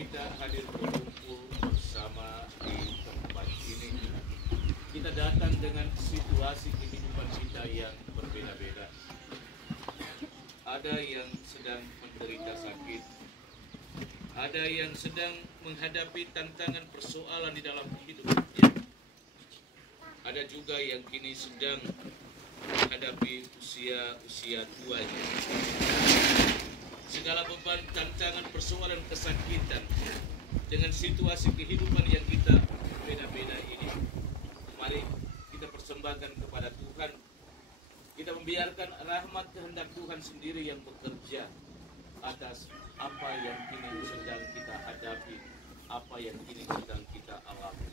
kita hadir berkumpul bersama di tempat ini. Kita datang dengan situasi kehidupan kita yang berbeda-beda. Ada yang sedang menderita sakit, ada yang sedang menghadapi tantangan persoalan di dalam hidupnya. Ada juga yang kini sedang menghadapi usia tuanya. Segala beban, tantangan, persoalan, kesakitan dengan situasi kehidupan yang kita beda-beda ini, mari kita persembahkan kepada Tuhan. Kita membiarkan rahmat kehendak Tuhan sendiri yang bekerja atas apa yang kini sedang kita hadapi, apa yang kini sedang kita alami.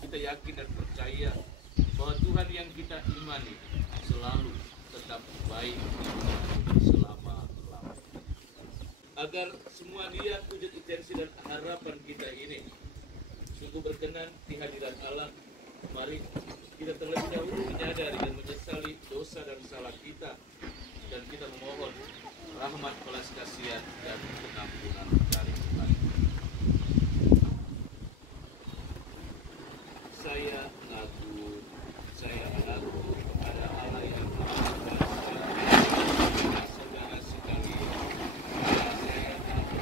Kita yakin dan percaya bahwa Tuhan yang kita imani selalu tetap baik selama-lamanya. Agar semua niat, wujud, intensi dan harapan kita ini sungguh berkenan di hadirat Allah, mari kita terlebih dahulu menyadari dan menyesali dosa dan salah kita, dan kita memohon rahmat, belas kasihan dan pengampunan dari Tuhan. Saya mengaku kepada Allah yang Maha Kuasa, saudara sekalian, saya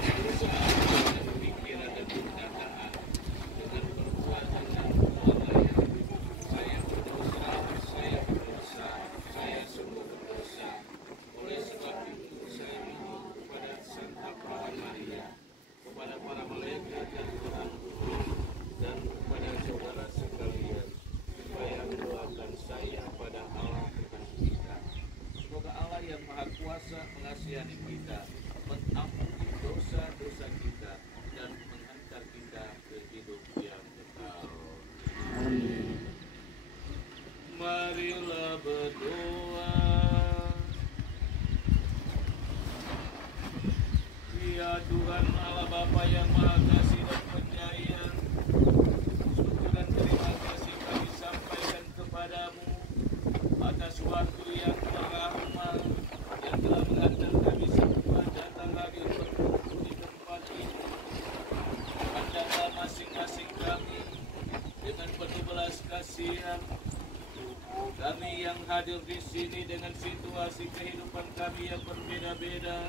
berusaha dengan pikiran dan perkataan, dengan perbuatan dan kelalaian. Saya berdosa, saya sungguh berdosa. Oleh sebab itu saya mohon kepada Santa Maria, kepada para malaikat dan orang kudus, dan kepada saudara sekalian, supaya mendoakan saya pada Allah Tuhan kita. Semoga Allah yang Maha Kuasa mengasihani kita, mengampuni dosa-dosa kita, dan menghantar kita ke hidup yang kekal. Amin. Marilah berdoa. Ya Tuhan Allah Bapa yang Maha Kasih dan Penyayang, syukur dan terima kasih kami sampaikan kepadamu atas waktu yang rahmat yang telah mengantar kami semua datang lagi berkumpul di tempat ini. Pandanglah masing-masing kami dengan penuh belas kasihan. Kami yang hadir di sini dengan situasi kehidupan kami yang berbeda-beda,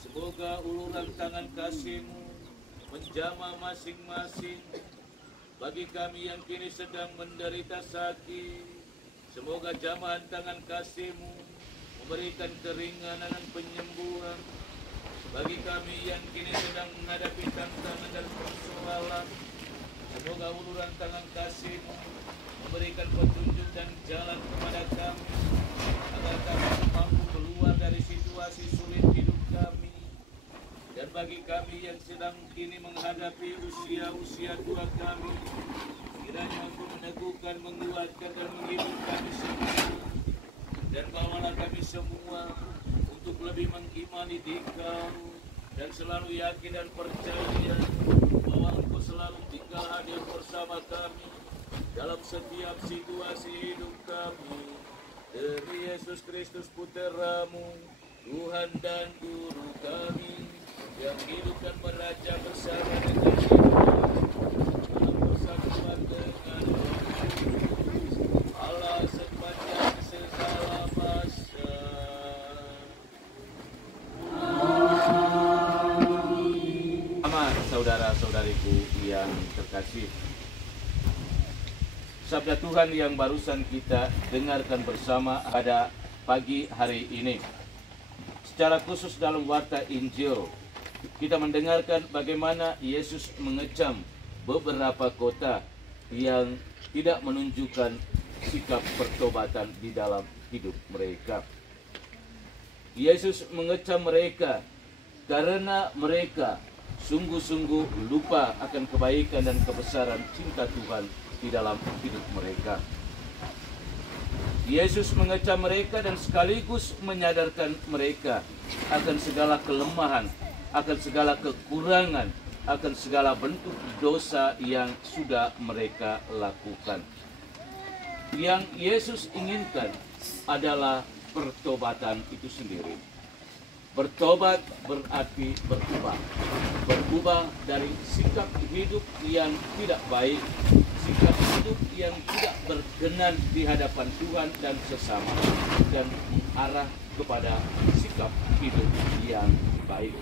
semoga uluran tangan kasih-Mu menjamah masing-masing. Bagi kami yang kini sedang menderita sakit, semoga jamahan tangan kasih-Mu memberikan keringanan dan penyembuhan. Bagi kami yang kini sedang menghadapi tantangan dan persoalan, semoga uluran tangan kasih-Mu memberikan petunjuk dan jalan kepada kami, agar kami mampu keluar dari situasi sulit hidup kami. Dan bagi kami yang sedang kini menghadapi usia tua kami, kiranya Engkau meneguhkan, menguatkan, dan menghidupkan kami semua. Dan bawalah kami semua untuk lebih mengimani Dikau, dan selalu yakin dan percaya bahwa Engkau selalu tinggal hadir bersama kami dalam setiap situasi hidup kami. Demi Yesus Kristus Putra-Mu, Tuhan dan Guru kami, yang hidup dan meraja bersama dengan kita, dalam persatuan dengan Allah sepanjang segala masa. Amin. Saudara-saudariku yang terkasih, sabda Tuhan yang barusan kita dengarkan bersama pada pagi hari ini, secara khusus dalam warta Injil, kita mendengarkan bagaimana Yesus mengecam beberapa kota yang tidak menunjukkan sikap pertobatan di dalam hidup mereka. Yesus mengecam mereka karena mereka sungguh-sungguh lupa akan kebaikan dan kebesaran cinta Tuhan di dalam hidup mereka. Yesus mengecam mereka dan sekaligus menyadarkan mereka akan segala kelemahan, akan segala kekurangan, akan segala bentuk dosa yang sudah mereka lakukan. Yang Yesus inginkan adalah pertobatan itu sendiri. Bertobat berarti berubah. Berubah dari sikap hidup yang tidak baik, sikap hidup yang tidak berkenan di hadapan Tuhan dan sesama, dan mengarah kepada sikap hidup yang baik.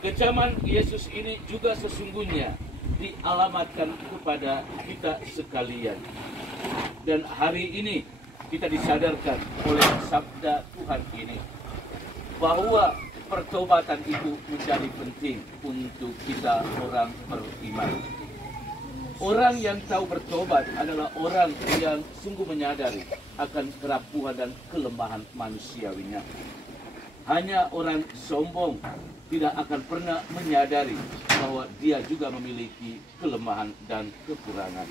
Kecaman Yesus ini juga sesungguhnya dialamatkan kepada kita sekalian. Dan hari ini kita disadarkan oleh sabda Tuhan ini bahwa pertobatan itu menjadi penting untuk kita orang beriman. Orang yang tahu bertobat adalah orang yang sungguh menyadari akan kerapuhan dan kelemahan manusiawinya. Hanya orang sombong tidak akan pernah menyadari bahwa dia juga memiliki kelemahan dan kekurangan.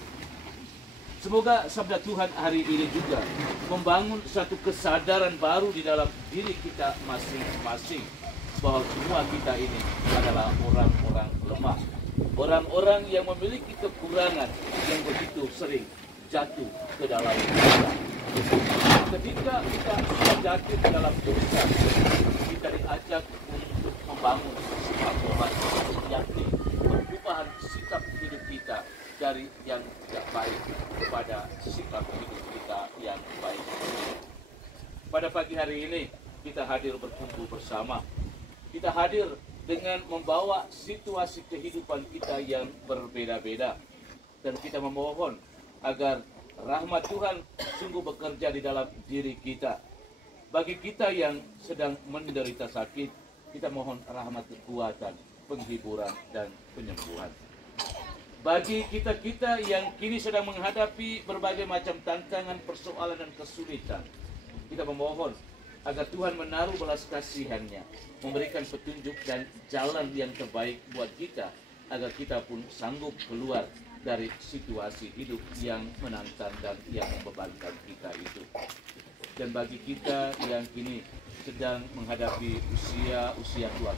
Semoga sabda Tuhan hari ini juga membangun satu kesadaran baru di dalam diri kita masing-masing, bahwa semua kita ini adalah orang-orang lemah, orang-orang yang memiliki kekurangan yang begitu sering jatuh ke dalam dosa. Ketika kita sudah jatuh ke dalam dosa, kita diajak untuk membangun sikap tobat, yakni perubahan sikap hidup kita dari yang tidak baik kepada sikap hidup kita yang baik. Pada pagi hari ini kita hadir berkumpul bersama. Kita hadir dengan membawa situasi kehidupan kita yang berbeda-beda, dan kita memohon agar rahmat Tuhan sungguh bekerja di dalam diri kita. Bagi kita yang sedang menderita sakit, kita mohon rahmat kekuatan, penghiburan, dan penyembuhan. Bagi kita-kita yang kini sedang menghadapi berbagai macam tantangan, persoalan, dan kesulitan, kita memohon agar Tuhan menaruh belas kasihan-Nya, memberikan petunjuk dan jalan yang terbaik buat kita, agar kita pun sanggup keluar dari situasi hidup yang menantang dan yang membebankan kita itu. Dan bagi kita yang kini sedang menghadapi usia tua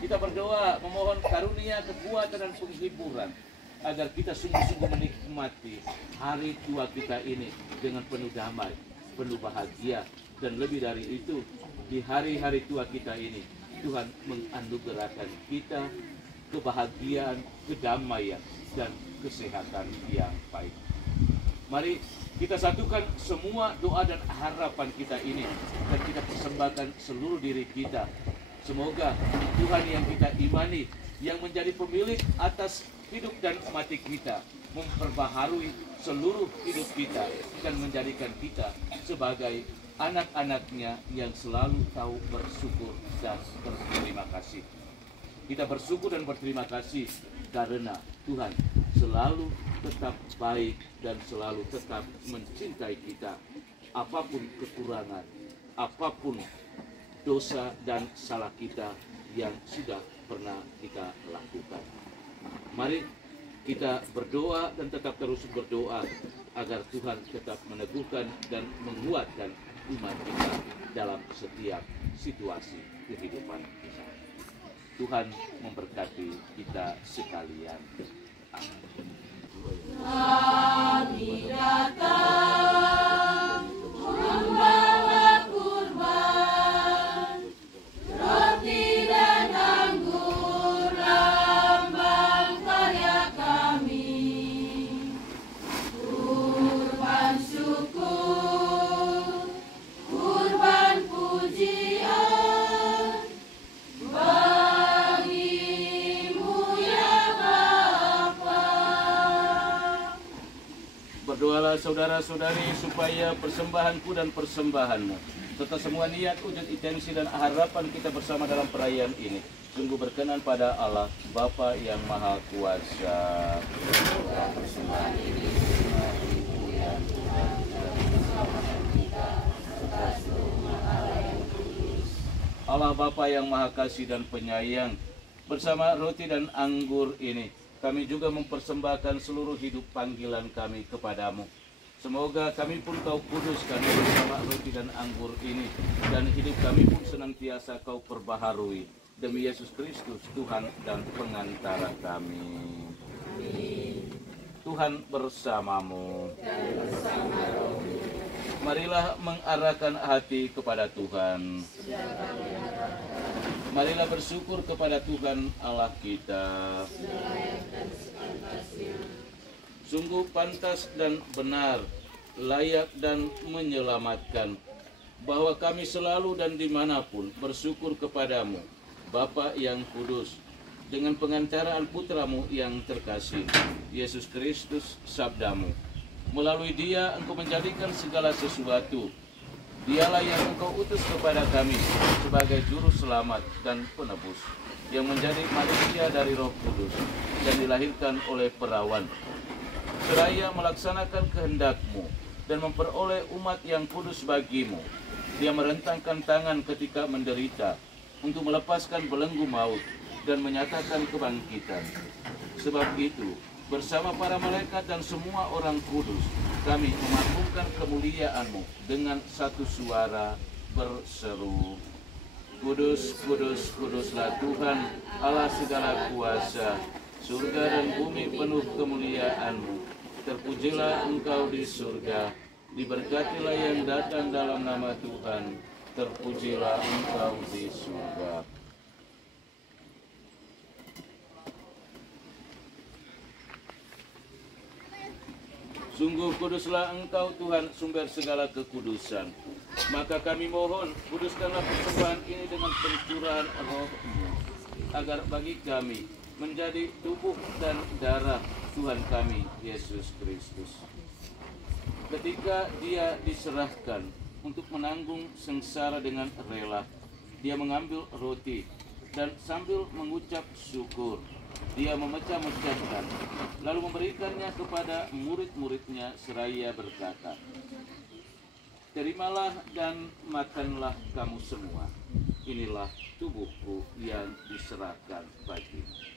kita berdoa memohon karunia, kekuatan, dan penghiburan agar kita sungguh-sungguh menikmati hari tua kita ini dengan penuh damai, penuh bahagia, dan lebih dari itu, di hari-hari tua kita ini Tuhan menganugerahkan kita kebahagiaan, kedamaian, dan kesehatan yang baik. Mari kita satukan semua doa dan harapan kita ini, dan kita persembahkan seluruh diri kita. Semoga Tuhan yang kita imani, yang menjadi pemilik atas hidup dan mati kita, memperbaharui seluruh hidup kita dan menjadikan kita sebagai anak-anak-Nya yang selalu tahu bersyukur dan berterima kasih. Kita bersyukur dan berterima kasih karena Tuhan selalu tetap baik dan selalu tetap mencintai kita. Apapun kekurangan, apapun dosa dan salah kita yang sudah pernah kita lakukan. Mari kita berdoa dan tetap terus berdoa agar Tuhan tetap meneguhkan dan menguatkan umat kita dalam setiap situasi kehidupan kita. Tuhan memberkati kita sekalian. Kami datang membawa kurban, roti dan anggur, lambang karya kami. Kurban syukur, kurban pujian, bagimu ya Bapa. Berdoalah saudara-saudari supaya persembahanku dan persembahanmu serta semua niat, wujud, intensi, dan harapan kita bersama dalam perayaan ini sungguh berkenan pada Allah Bapa yang Maha Kuasa. Allah Bapa yang Maha Kasih dan Penyayang, bersama roti dan anggur ini kami juga mempersembahkan seluruh hidup panggilan kami kepadamu. Semoga kami pun Kau kuduskan bersama roti dan anggur ini, dan hidup kami pun senantiasa Kau perbaharui. Demi Yesus Kristus, Tuhan dan pengantara kami. Amin. Tuhan bersamamu. Dan bersama rohmu. Marilah mengarahkan hati kepada Tuhan. Marilah bersyukur kepada Tuhan Allah kita. Sungguh pantas dan benar, layak dan menyelamatkan, bahwa kami selalu dan dimanapun bersyukur kepadamu, Bapa yang kudus, dengan pengantaraan putramu yang terkasih, Yesus Kristus, sabdamu. Melalui dia engkau menjadikan segala sesuatu. Dialah yang engkau utus kepada kami sebagai juru selamat dan penebus, yang menjadi manusia dari Roh Kudus dan dilahirkan oleh perawan, seraya melaksanakan kehendak-Mu dan memperoleh umat yang kudus bagimu. Dia merentangkan tangan ketika menderita untuk melepaskan belenggu maut dan menyatakan kebangkitan. Sebab itu, bersama para malaikat dan semua orang kudus, kami memandungkan kemuliaan-Mu dengan satu suara berseru, Kudus, kudus, kuduslah Tuhan Allah segala kuasa, surga dan bumi penuh kemuliaan-Mu. Terpujilah Engkau di surga, diberkatilah yang datang dalam nama Tuhan, terpujilah Engkau di surga. Sungguh kuduslah Engkau Tuhan, sumber segala kekudusan. Maka kami mohon, kuduskanlah persembahan ini dengan pencurahan Roh-Mu, agar bagi kami menjadi tubuh dan darah Tuhan kami, Yesus Kristus. Ketika Dia diserahkan untuk menanggung sengsara dengan rela, Dia mengambil roti dan sambil mengucap syukur, Dia memecah-mecahkan, lalu memberikannya kepada murid-muridnya seraya berkata, terimalah dan makanlah kamu semua. Inilah tubuhku yang diserahkan bagimu.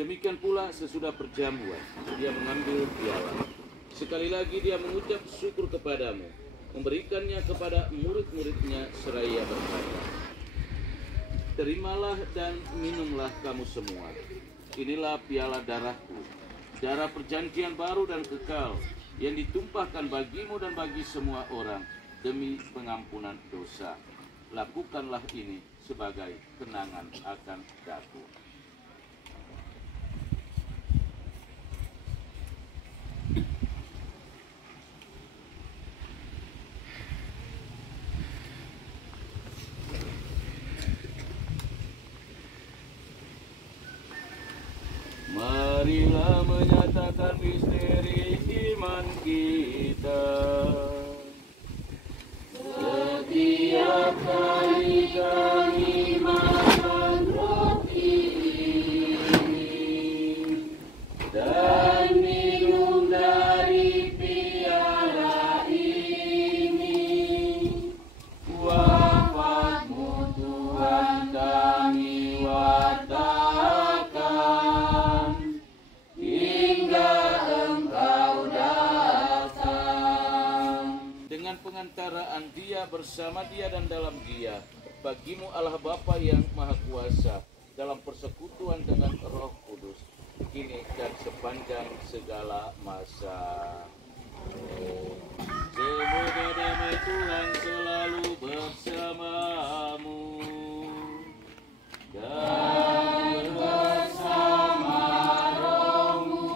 Demikian pula sesudah perjamuan, dia mengambil piala. Sekali lagi dia mengucap syukur kepadamu, memberikannya kepada murid-muridnya seraya berkata, terimalah dan minumlah kamu semua. Inilah piala darahku, darah perjanjian baru dan kekal, yang ditumpahkan bagimu dan bagi semua orang demi pengampunan dosa. Lakukanlah ini sebagai kenangan akan aku. Marilah menyatakan misteri iman kita. Setiap kali kami makan roti ini dan minum dari piala ini, wafat-Mu Tuhan kami wartakan hingga Engkau datang. Dengan pengantaraan Dia, bersama Dia dan dalam Dia, bagimu Allah Bapa yang Maha Kuasa, dalam persekutuan dengan Roh Kudus, kini dan sepanjang segala masa. Semoga damai Tuhan selalu bersamamu dan bersama rohmu.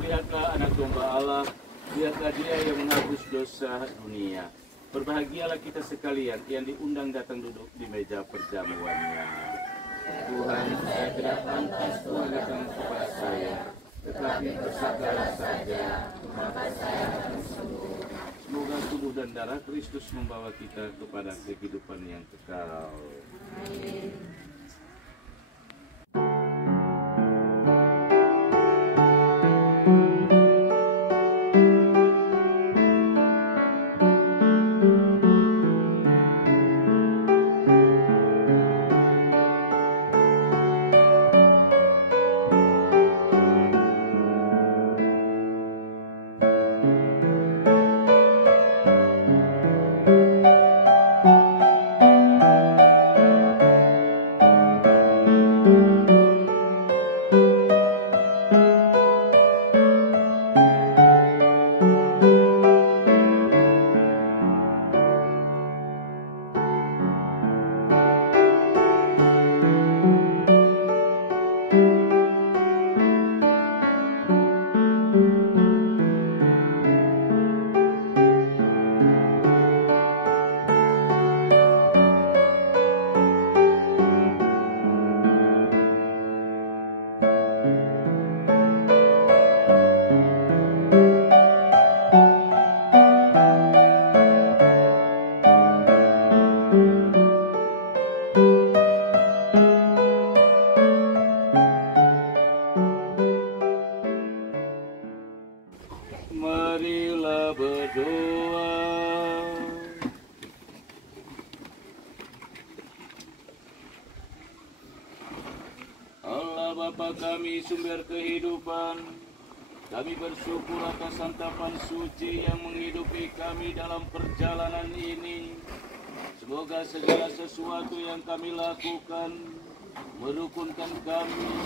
Lihatlah anak domba Allah, lihatlah Dia yang menghapus dosa dunia. Berbahagialah kita sekalian yang diundang datang duduk di meja perjamuannya. Tuhan, saya tidak pantas Tuhan datang kepada saya, tetapi bersabdalah saja, maka saya akan sembuh. Semoga tubuh dan darah Kristus membawa kita kepada kehidupan yang kekal. Amin. Bapa kami, sumber kehidupan, kami bersyukur atas santapan suci yang menghidupi kami dalam perjalanan ini. Semoga segala sesuatu yang kami lakukan merukunkan kami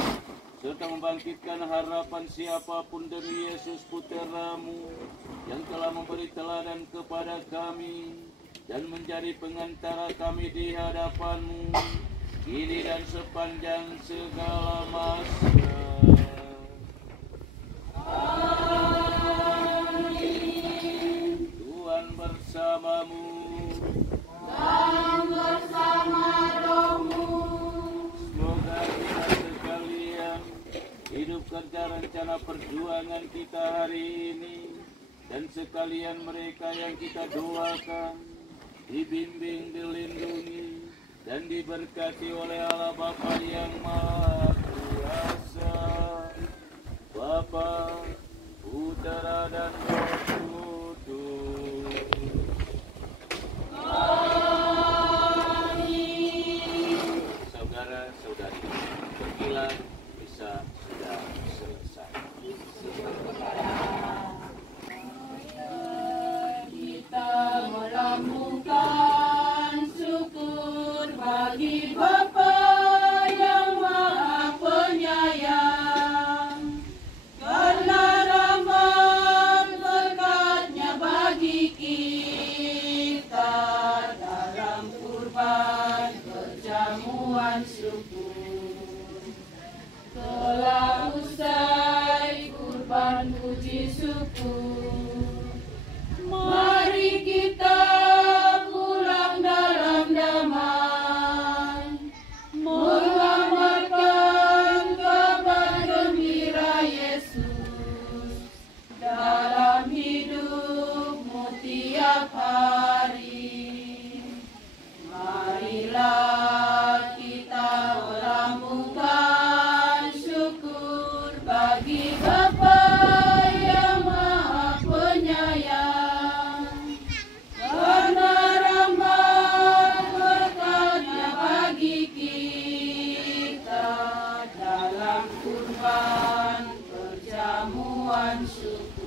serta membangkitkan harapan siapapun demi Yesus Putra-Mu yang telah memberi teladan kepada kami dan menjadi pengantara kami di hadapan-Mu kini dan sepanjang segala masa. Amin. Tuhan bersamamu Dan bersama rohmu. Semoga kita sekalian hidup kerja rencana perjuangan kita hari ini dan sekalian mereka yang kita doakan dibimbing, dilindungi dan diberkati oleh Allah Bapa yang Maha Kuasa, Bapa, Putra dan Roh Kudus. Saudara-saudari, pergilah, bisa sudah selesai. Kita melambungkan syukur bagi Bapa yang Maha Penyayang, karena rahmat berkat-Nya bagi kita dalam kurban perjamuan syukur. Telah usai kurban puji syukur, mari kita pulang dalam damai, mengamalkan kabar gembira Yesus dalam hidupmu tiap hari. Marilah kita melambungkan syukur bagi Bapa yang Maha Penyayang, karena rahmat berkat-Nya bagi kita dalam kurban perjamuan syukur.